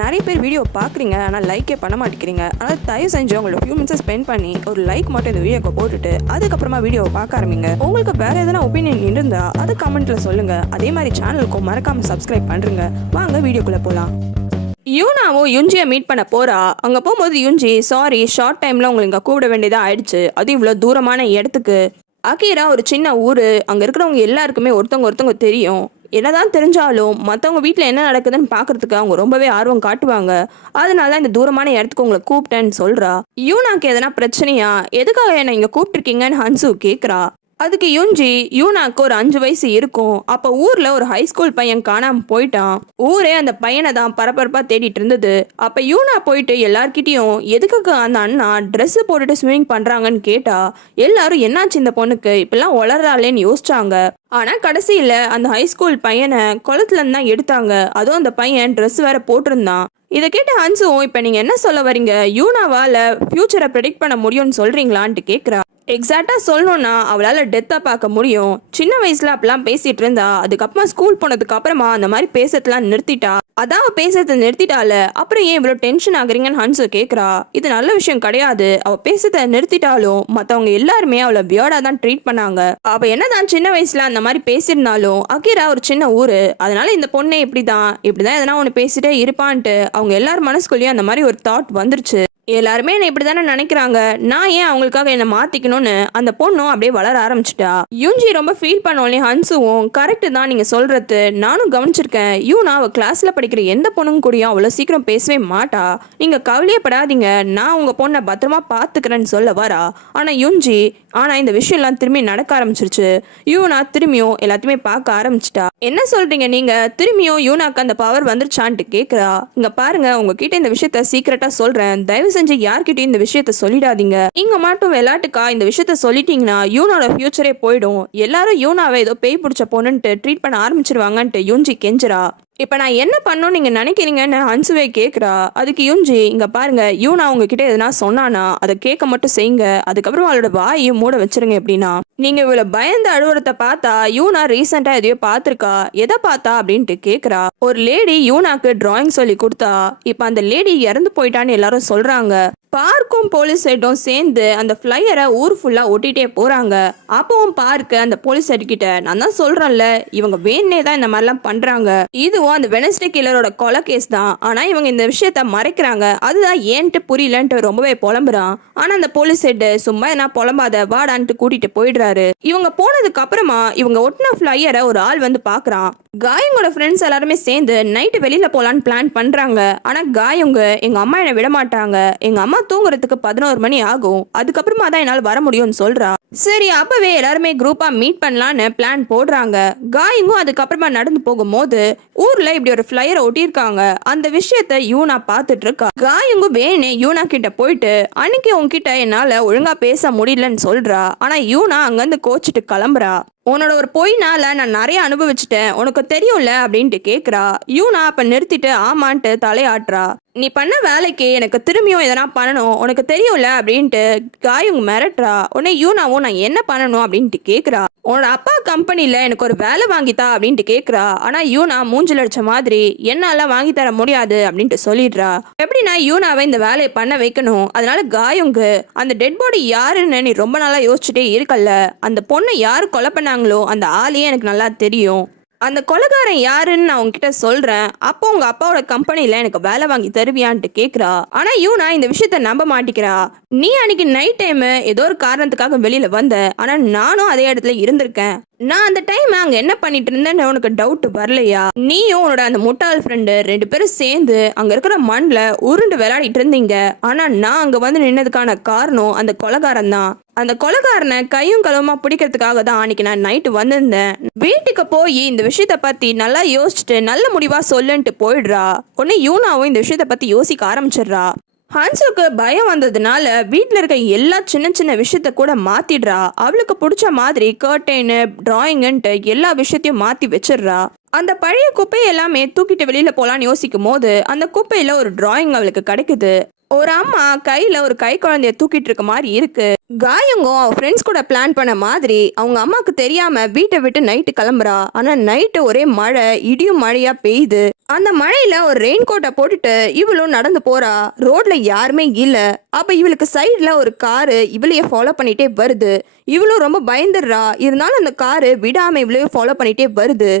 நிறைய பேர் வீடியோ பார்க்குறீங்க, ஆனால் லைக்கே பண்ண மாட்டேங்கிறீங்க. ஆனால் தயவு செஞ்சு உங்களோட ஃபியூ மினிட்ஸ் ஸ்பெண்ட் பண்ணி ஒரு லைக் மட்டும் இந்த வீடியோக்கு போட்டுட்டு அதுக்கப்புறமா வீடியோவை பார்க்க ஆரம்பிங்க. உங்களுக்கு வேற எதனா ஒப்பீனியன் இருந்தால் அதை கமெண்ட்ல சொல்லுங்க. அதே மாதிரி சேனலுக்கும் மறக்காம சப்ஸ்கிரைப் பண்ணுங்க. வாங்க வீடியோக்குள்ள போகலாம். யூனாவும் யுஞ்சியை மீட் பண்ண போறா. அங்க போகும்போது யுஞ்சி, சாரி ஷார்ட் டைம்ல உங்களை இங்க கூப்பிட வேண்டியதா ஆயிடுச்சு, அது இவ்வளவு தூரமான இடத்துக்கு. அகீரா ஒரு சின்ன ஊரு, அங்க இருக்கிறவங்க எல்லாருக்குமே ஒருத்தவங்க தெரியும். என்னதான் தெரிஞ்சாலும் மற்றவங்க வீட்டில் என்ன நடக்குதுன்னு பார்க்கறதுக்கு அவங்க ரொம்பவே ஆர்வம் காட்டுவாங்க. அதனால இந்த தூரமான இடத்துக்கு உங்களை கூப்பிட்டேன்னு சொல்றா. யூனாக்கு எதனா பிரச்சனையா, எதுக்காக என்ன இங்க கூப்பிட்டுருக்கீங்கன்னு ஹன்சு கேட்குறா. அதுக்கு யுஞ்சி, யூனாக்கு ஒரு 5 வயசு இருக்கும். அப்ப ஊர்ல ஒரு ஹைஸ்கூல் பையன் காணாம போயிட்டான். ஊரே அந்த பையனை தான் பரபரப்பா தேடிட்டு இருந்தது. அப்ப யூனா போயிட்டு எல்லார்கிட்டயும் எதுக்கு அந்த அண்ணா ட்ரெஸ் போட்டுட்டு ஸ்விமிங் பண்றாங்கன்னு கேட்டா, எல்லாரும் என்னாச்சு இந்த பொண்ணுக்கு இப்பெல்லாம் வளர்றாளேன்னு யோசிச்சாங்க. ஆனா கடைசியில அந்த ஹைஸ்கூல் பையனை குளத்துல இருந்து தான் எடுத்தாங்க. அதுவும் அந்த பையன் ட்ரெஸ் வேற போட்டிருந்தான். இதை கேட்ட ஹன்சுவும், இப்ப நீங்க என்ன சொல்ல வரீங்க, யூனாவால ஃபியூச்சரை ப்ரெடிக்ட் பண்ண முடியும்னு சொல்றீங்களான்ட்டு கேட்குறா. எக்ஸாக்டா சொல்லணும்னா அவளால டெத்தா பார்க்க முடியும். சின்ன வயசுல அப்பெல்லாம் பேசிட்டு இருந்தா, அதுக்கப்புறமா ஸ்கூல் போனதுக்கு அப்புறமா அந்த மாதிரி பேசத்தெல்லாம் நிறுத்திட்டா. அதான் பேசுறத நிறுத்திட்டால, அப்புறம் ஏன் இவ்வளவு டென்ஷன் ஆகுறீங்கன்னு ஹன்சு கேட்குறா. இது நல்ல விஷயம் கிடையாது. அவ பேசுறத நிறுத்திட்டாலும் மத்தவங்க எல்லாருமே அவளை வியர்டா தான் ட்ரீட் பண்ணாங்க. அவ என்னதான் சின்ன வயசுல அந்த மாதிரி பேசியிருந்தாலும் அகீரா ஒரு சின்ன ஊரு, அதனால இந்த பொண்ணே இப்படிதான் எதனா ஒன்று பேசிட்டே இருப்பான்ட்டு அவங்க எல்லாரும் மனசுக்குள்ளேயும் அந்த மாதிரி ஒரு தாட் வந்துருச்சு. எல்லாருமே என்ன இப்படிதானே நினைக்கிறாங்க, நான் ஏன் அவங்களுக்காக என்ன மாத்திக்கணும்னு அந்த பொண்ணும் அப்படியே வளர ஆரம்பிச்சிட்டா. யூஞ்சி ரொம்ப ஃபீல் பண்ணோன்னே ஹன்சுவும், கரெக்ட் தான் நீங்க சொல்றது, நானும் கவனிச்சிருக்கேன். யூனா அவ கிளாஸ்ல படிக்கிற எந்த பொண்ணுங்க கூடயும் அவ்வளவு சீக்கிரம் பேசவே மாட்டா. நீங்க கவலையப்படாதீங்க, நான் உங்க பொண்ணை பத்திரமா பாத்துக்கிறேன்னு சொல்ல வரா. ஆனா யுஞ்சி, இந்த விஷயம் எல்லாம் திரும்பி நடக்க ஆரம்பிச்சிருச்சு. யூனா திரும்பியும் எல்லாத்தையுமே பார்க்க ஆரம்பிச்சிட்டா. என்ன சொல்றீங்க நீங்க, திரும்பியும் யூனாக்கு அந்த பவர் வந்துருச்சான்ட்டு கேக்குறா. இங்க பாருங்க, உங்ககிட்ட இந்த விஷயத்த சீக்கிரட்டா சொல்றேன், தயவு செஞ்சு யார்கிட்டயும் இந்த விஷயத்த சொல்லிடாதீங்க. நீங்க மட்டும் விளையாட்டுக்கா இந்த விஷயத்த சொல்லிட்டீங்கன்னா யூனாவோட ஃபியூச்சரே போயிடும். எல்லாரும் யூனாவை ஏதோ பேய் பிடிச்ச பொண்ணுன்ட்டு ட்ரீட் பண்ண ஆரம்பிச்சிருவாங்கன்ட்டு யுஞ்சி கெஞ்சுறா. இப்ப நான் என்ன பண்ணணும் நீங்க நினைக்கிறீங்கன்னு ஹன்சுவே கேக்குறா. அதுக்கு யுஞ்சி, இங்க பாருங்க, யூனா உங்ககிட்ட எதனா சொன்னானா அதை கேட்க மட்டும் செய்யுங்க, அதுக்கப்புறம் அவளோட வாயையும் மூட வச்சிருங்க. எப்படின்னா, நீங்க இவ்வளவு பயந்து அழுவுறத பார்த்தா யூனா ரீசெண்டா எதையோ பார்த்திருக்கா. எதை பார்த்தா அப்படின்ட்டு கேக்குறா. ஒரு லேடி யூனாக்கு டிராயிங் சொல்லி கொடுத்தா. இப்ப அந்த லேடி இறந்து போயிட்டான்னு எல்லாரும் சொல்றாங்க. பார்க்கும் போலீஸ் ஹெட்டும் சேர்ந்து அந்த ஃபிளையரை ஊர் ஃபுல்லா ஒட்டிட்டே போறாங்க. அப்பவும் பார்க்க அந்த போலீஸ் ஹெட் கிட்ட, நான் தான் சொல்றேன்ல, இவங்க வேணே தான் இந்த மாதிரிலாம் பண்றாங்க, இதுவும் அந்த வெனஸ்டே கில்லரோட கொலை கேஸ் தான், ஆனா இவங்க இந்த விஷயத்த மறைக்கிறாங்க, அதுதான் ஏன்ட்டு புரியலன்ட்டு ரொம்பவே புலம்புறான். ஆனா அந்த போலீஸ் ஹெட் சும்மா என்ன புலம்பாத வாடான்ட்டு கூட்டிட்டு போயிடுறாரு. இவங்க போனதுக்கு அப்புறமா இவங்க ஒட்டின ஃபிளையரை ஒரு ஆள் வந்து பாக்குறான். காயங்களோட ஃப்ரெண்ட்ஸ் எல்லாருமே சேர்ந்து நைட்டு வெளியில போலான்னு பிளான் பண்றாங்க. ஆனா காயங்க, எங்க அம்மா என்னை விட மாட்டாங்க, எங்க அம்மா தூங்குறதுக்கு 11 மணி ஆகும், அதுக்கப்புறமா தான் என்னால் வர முடியும்னு சொல்றா. சரி, அப்பவே எல்லாருமே குரூப்பா மீட் பண்ணலான்னு பிளான் போடுறாங்க. காயங்கும் அதுக்கப்புறமா நடந்து போகும்போது ஊர்ல இப்படி ஒரு ஃபிளையரை ஒட்டியிருக்காங்க. அந்த விஷயத்த யூனா பார்த்துட்டு இருக்கா. காயங்கும் வேணே யூனா கிட்ட போயிட்டு, அன்னைக்கு உன்கிட்ட என்னால ஒழுங்கா பேச முடியலன்னு சொல்றா. ஆனா யூனா அங்கிருந்து கோச்சிட்டு கிளம்புறா. உன்னோட ஒரு பொய்னால நான் நிறைய அனுபவிச்சுட்டேன், உனக்கு தெரியும்ல அப்படின்ட்டு கேக்குறா. யூனா அப்ப நிறுத்திட்டு ஆமான்ட்டு தலையாட்டுறா. நீ பண்ண வேலைக்கு எனக்கு திரும்பியும் எதனா பண்ணணும், உனக்கு தெரியும்ல அப்படின்ட்டு காயுங்க மிரட்டுறா. உடனே யூனாவும், நான் என்ன பண்ணணும் அப்படின்ட்டு கேக்குறா. உன்னோட அப்பா கம்பெனில எனக்கு ஒரு வேலை வாங்கித்தா அப்படின்ட்டு கேக்குறா. ஆனா யூனா மூஞ்சில் அடிச்ச மாதிரி, என்னால வாங்கி தர முடியாது அப்படின்ட்டு சொல்லிடுறா. எப்படின்னா யூனாவை இந்த வேலையை பண்ண வைக்கணும். அதனால காயுங்க, அந்த டெட் பாடி யாருன்னு நீ ரொம்ப நாளா யோசிச்சுட்டே இருக்கல்ல, அந்த பொண்ணை யாரு கொலை பண்ணாங்களோ அந்த ஆளையே எனக்கு நல்லா தெரியும், அந்த கொலைகாரன் யாருன்னு நான் உங்ககிட்ட சொல்றேன், அப்போ உங்க அப்பாவோட கம்பெனில எனக்கு வேலை வாங்கி தருவியான்ட்டு கேக்குறா. ஆனா யூனா இந்த விஷயத்த நம்ப மாட்டிக்கிறா. நீ அன்னைக்கு நைட் டைம் ஏதோ ஒரு காரணத்துக்காக வெளியில வந்த, ஆனா நானும் அதே இடத்துல இருந்திருக்கேன், நான் அந்த டைம் அங்க என்ன பண்ணிட்டு இருந்தேன்னு உனக்கு டவுட் வரலையா? நீயும் உன்னோட அந்த முட்டாள் ஃப்ரெண்டு 2 பேரும் சேர்ந்து அங்க இருக்கிற மண்ல உருண்டு விளையாடிட்டு இருந்தீங்க. ஆனா நான் அங்க வந்து நின்னதுக்கான காரணம் அந்த கொலைகாரன் தான். அந்த கொலைகாரனை கையும் களவுமா பிடிக்கிறதுக்காக தான் அன்னைக்கு நான் நைட்டு வந்திருந்தேன். வீட்டுக்கு போய் இந்த விஷயத்த பத்தி நல்லா யோசிச்சுட்டு நல்ல முடிவா சொல்லுன்ட்டு போயிடுறா. உடனே யூனாவும் இந்த விஷயத்த பத்தி யோசிக்க ஆரம்பிச்சிடுறா. ஹன்சுக்கு பயம் வந்ததுனால வீட்டில் இருக்க எல்லா சின்ன சின்ன விஷயத்த கூட மாத்திடுறா. அவளுக்கு பிடிச்ச மாதிரி கர்டைனு டிராயிங்ன்ட்டு எல்லா விஷயத்தையும் மாத்தி வச்சிடுறா. அந்த பழைய குப்பையை எல்லாமே தூக்கிட்டு வெளியில போலான்னு யோசிக்கும் போது அந்த குப்பையில ஒரு டிராயிங் அவளுக்கு கிடைக்குது. ஒரு அம்மா கையில ஒரு கை குழந்தைய தூக்கிட்டு இருக்க மாதிரி இருக்கு. காயங்கோ அவ ஃப்ரெண்ட்ஸ் கூட பிளான் பண்ண மாதிரி அவங்க அம்மாக்கு தெரியாம வீட்டை விட்டு நைட்டு கிளம்புறா. ஆனா நைட்டு ஒரே மழை, இடியும் மழையா பெய்யுது. அந்த மழையில ஒரு ரெயின் கோட்டை போட்டுட்டு இவளும் நடந்து போறா. ரோட்ல யாருமே இல்ல. அப்ப இவளுக்கு சைட்ல ஒரு காரு இவளையே ஃபாலோ பண்ணிட்டே வருது. இவளும் ரொம்ப பயந்துடுறா. இருந்தாலும் அந்த காரு விடாம இவளையும் ஃபாலோ பண்ணிட்டே வருது.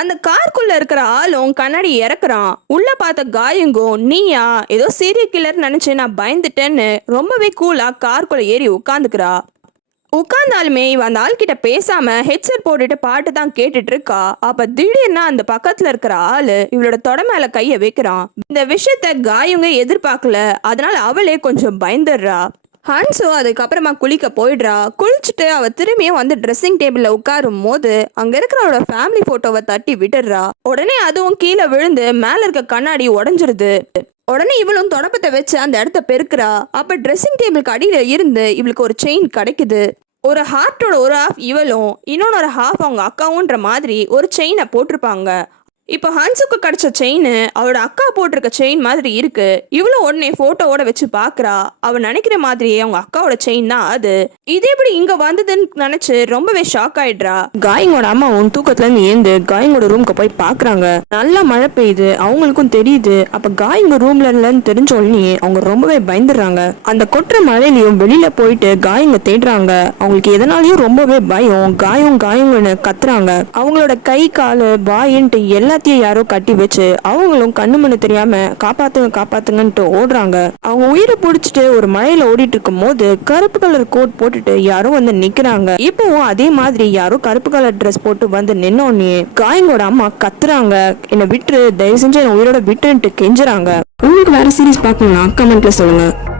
அந்த காருக்குள்ள இருக்கிற ஆளும் கண்ணாடி இறக்குறான். உள்ள பார்த்த காயங்கோ, நீயா ஏதோ சீரியல் கில்லர் நினைச்சு நான் பயந்துட்டேன்னு ரொம்பவே கூலா காருக்குள்ள ஏறி உட்காந்துக்கிறா. உட்கார்ந்தாலுமே இவ அந்த ஆள்கிட்ட பேசாம ஹெட்செட் போட்டுட்டு பாட்டு தான் கேட்டுட்டு இருக்கா. அப்ப திடீர்னு அந்த பக்கத்துல இருக்கிற ஆளு இவளோட தொட மேல கைய வைக்கிறான். இந்த விஷயத்த காயங்க எதிர்பார்க்கல. அதனால அவளே கொஞ்சம் பயந்துடுறா. ஹன்சோ அதுக்கப்புறமா குளிக்க போயிடுறா. குளிச்சுட்டு அவ திரும்பியும் வந்து ட்ரெஸ்ஸிங் டேபிள்ல உட்காரும் போது அங்க இருக்கிறவளோட ஃபேமிலி போட்டோவை தட்டி விட்டுடுறா. உடனே அதுவும் கீழே விழுந்து மேல இருக்க கண்ணாடி உடஞ்சிருது. உடனே இவளும் தொடப்பத்தை வச்சு அந்த இடத்த பெருக்கிறா. அப்ப ட்ரெஸ்ஸிங் டேபிளுக்கு அடியில இருந்து இவளுக்கு ஒரு செயின் கிடைக்குது. ஒரு ஹார்ட்டோட ஒரு ஹாஃப் இவளும் இன்னொன்னு ஹாஃப் அவங்க அக்காவுன்ற மாதிரி ஒரு செயினை போட்டிருப்பாங்க. இப்போ ஹன்ஸுக்கு கிடைச்ச செயின் அவளோட அக்கா போட்டிருக்க செயின் மாதிரி இருக்கு. இவ்வளவு உடனே போட்டோவோட வச்சு பாக்குறா. அவ நினைக்கிற மாதிரியே அவங்க அக்காவோட செயின் தான் அது. இது எப்படி இங்க வந்ததுன்னு நினைச்சு ரொம்பவே ஷாக் ஆயிடுறா. காயங்கோட அம்மாவும் தூக்கத்துல இருந்து ஏந்து காயங்கோட ரூம்க்கு போய் பாக்குறாங்க. நல்லா மழை பெய்யுது, அவங்களுக்கும் தெரியுது. அப்ப காயங்க ரூம்ல இல்லன்னு தெரிஞ்ச உடனே அவங்க ரொம்பவே பயந்துடுறாங்க. அந்த கொட்டுற மழையிலயும் வெளியில போயிட்டு காயங்க தேடுறாங்க. அவங்களுக்கு எதனாலயும் ரொம்பவே பயம். காயங்கன்னு கத்துறாங்க. அவங்களோட கை காலு வாயின்ட்டு எல்லாத்தையும் யாரோ கட்டி வச்சு அவங்களும் கண்ணு மண்ணு தெரியாம காப்பாத்துங்கன்ட்டு ஓடுறாங்க. அவங்க உயிரை புடிச்சிட்டு ஒரு மழையில ஓடிட்டு இருக்கும் போது கருப்பு கலர் கோட் போட்டுட்டு யாரும் வந்து நிக்கிறாங்க. இப்பவும் அதே மாதிரி யாரும் கருப்பு கலர் ட்ரெஸ் போட்டு வந்து நின்னோடனே காயங்கோட அம்மா கத்துறாங்க, என்ன விட்டுரு, தயவு செஞ்சு என் உயிரோட விட்டுன்ட்டு கெஞ்சுறாங்க. உங்களுக்கு வேற சீரீஸ் பார்க்கணும்னா கமெண்ட்ல சொல்லுங்க.